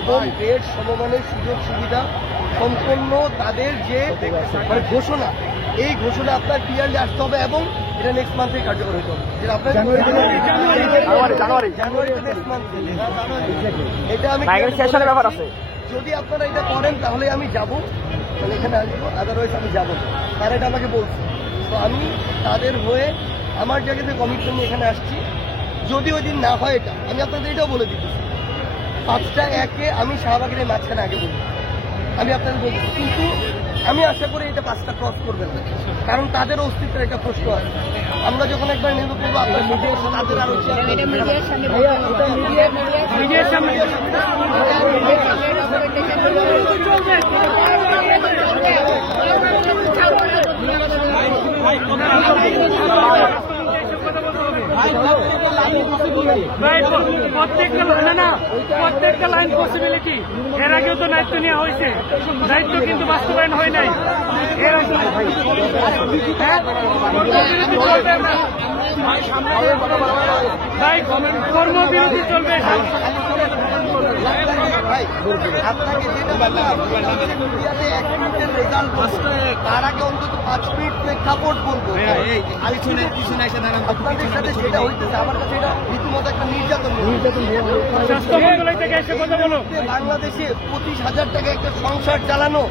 এবং বেড সমমানের সুযোগ সুবিধা সম্পন্ন তাদের যে মানে ঘোষণা, এই ঘোষণা আপনার ক্লিয়ারলি আসতে হবে এবং এটা নেক্সট মান্থে কার্যকর হতে হবে। যেটা আপনার জানুয়ারিতে নেক্সট মান্থে এটা আমি ব্যাপার আছে। যদি আপনারা এটা করেন তাহলে আমি যাব, তাহলে এখানে আসবো, আদারওয়াইজ আমি যাবো। তারা এটা আমাকে বলছে, তো আমি তাদের হয়ে আমার জায়গাতে কমিটমেন্ট নিয়ে এখানে আসছি। যদি ওই দিন না হয় এটা আমি আপনাদের এটাও বলে দিতেছি, 5টা 1-এ আমি শাহবাগের মাঝখানে আগে বলবো, আমি আপনাদের বলছি। কিন্তু আমি আশা করি এটা 5টা ক্রস করবে না, কারণ তাদের অস্তিত্বের একটা প্রশ্ন আছে। আমরা যখন একবার নির্ভর করবো আপনার তাদের আরো প্রত্যেকটা লাইন পসিবিলিটি। এর আগেও তো দায়িত্ব নেওয়া হয়েছে, দায়িত্ব কিন্তু বাস্তবায়ন হয় নাই। এর কর্মবিরতি চলবে। তার আগে অন্তত 5 মিনিট প্রেক্ষাপট বলবো। আপনাদের সাথে যেটা হইতেছে আমার কাছে এটা রীতিমতো একটা নির্যাতন। স্বাস্থ্য মন্ত্রণালয় থেকে এসে কথা বলো। বাংলাদেশে 25,000 টাকা একটা সংসার চালানো,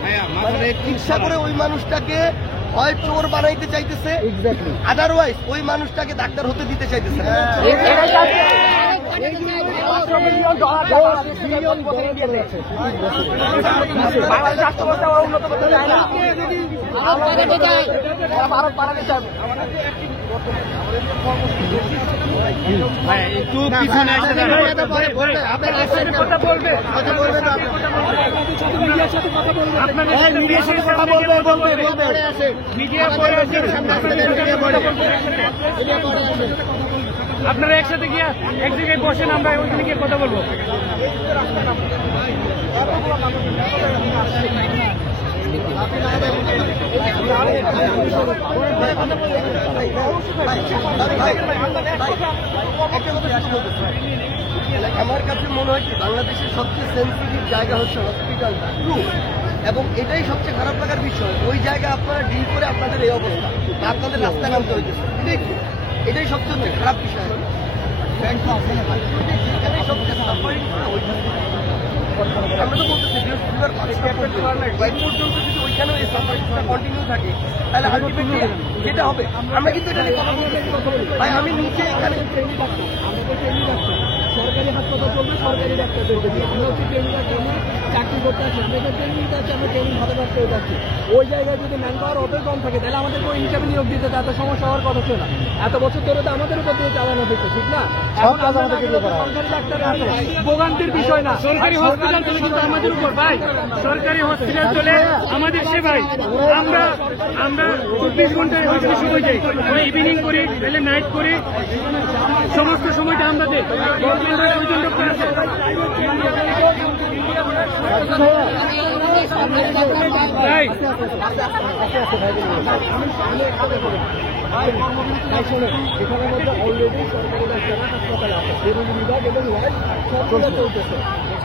মানে চিকিৎসা করে ওই মানুষটাকে হয় চোর বানাইতে চাইতেছে, আদারওয়াইজ ওই মানুষটাকে ডাক্তার হতে দিতে চাইতেছে। একটু পিছনে কথা বলবে, আপনারা একসাথে গিয়ে এক জায়গায় বসেন, আমরা ওইখানে গিয়ে কথা বলবো। আমার কাছে মনে হয় কি বাংলাদেশের সবচেয়ে সেন্সিটিভ জায়গা হচ্ছে হসপিটালটা, এবং এটাই সবচেয়ে খারাপ লাগার বিষয়। ওই জায়গায় আপনারা ডিল করে আপনাদের এই অবস্থা, আপনাদের রাস্তায় নামতে হইতেছে, এটাই সবচেয়ে খারাপ বিষয়। আমরা তো বলতেছি বৃহস্পতিবার পর্যন্ত যদি ওইখানে এই সাফারিটা কন্টিনিউ থাকে তাহলে আলটিমেটলি যেটা হবে, আমরা কিন্তু এটা নিয়ে কথা বলতেছি ভাই। আমি নিচে এখানে সরকারি হাসপাতাল চলবে, সরকারি ডাক্তার চলবে। আমরা হচ্ছে ট্রেনিংয়ের জন্য চাকরি করতে আসছি, আমাদের ট্রেনিং আছে, আমরা ট্রেনিং ভালো করতে যাচ্ছি। ওই জায়গায় যদি ম্যান পাওয়ার অতই কম থাকে তাহলে আমাদের ওই হিসাবে নিয়োগ দিতে এত সমস্যা হওয়ার কথা ছিল না। এত বছর ধরে তো আমাদের উপর দিয়ে চালানো হচ্ছে, ঠিক না? সরকারি ডাক্তার আছে, ভোগান্তির বিষয় না। সরকারি হসপিটাল চলে কিন্তু আমাদের উপর ভাই, সরকারি হসপিটাল চলে আমাদের সেবাই। আমরা 24 ঘন্টায় ওইখানে সময় যাই, ইভিনিং করি, তাহলে নাইট করি, সমস্ত সময়টা আমাদের গভর্নমেন্টের ওইজন ডক্টর আছে। এখানের মধ্যে অলরেডি সরকারি ডাক্তাররা হাসপাতালে আছে, বেরোনি বিভাগ এবং ওয়ার্ড সবগুলো চলতেছে।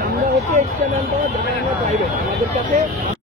আমরা হচ্ছে এক্সট্রা ম্যান পাওয়ার, যারা আমরা প্রাইভেট, আমাদের কাছে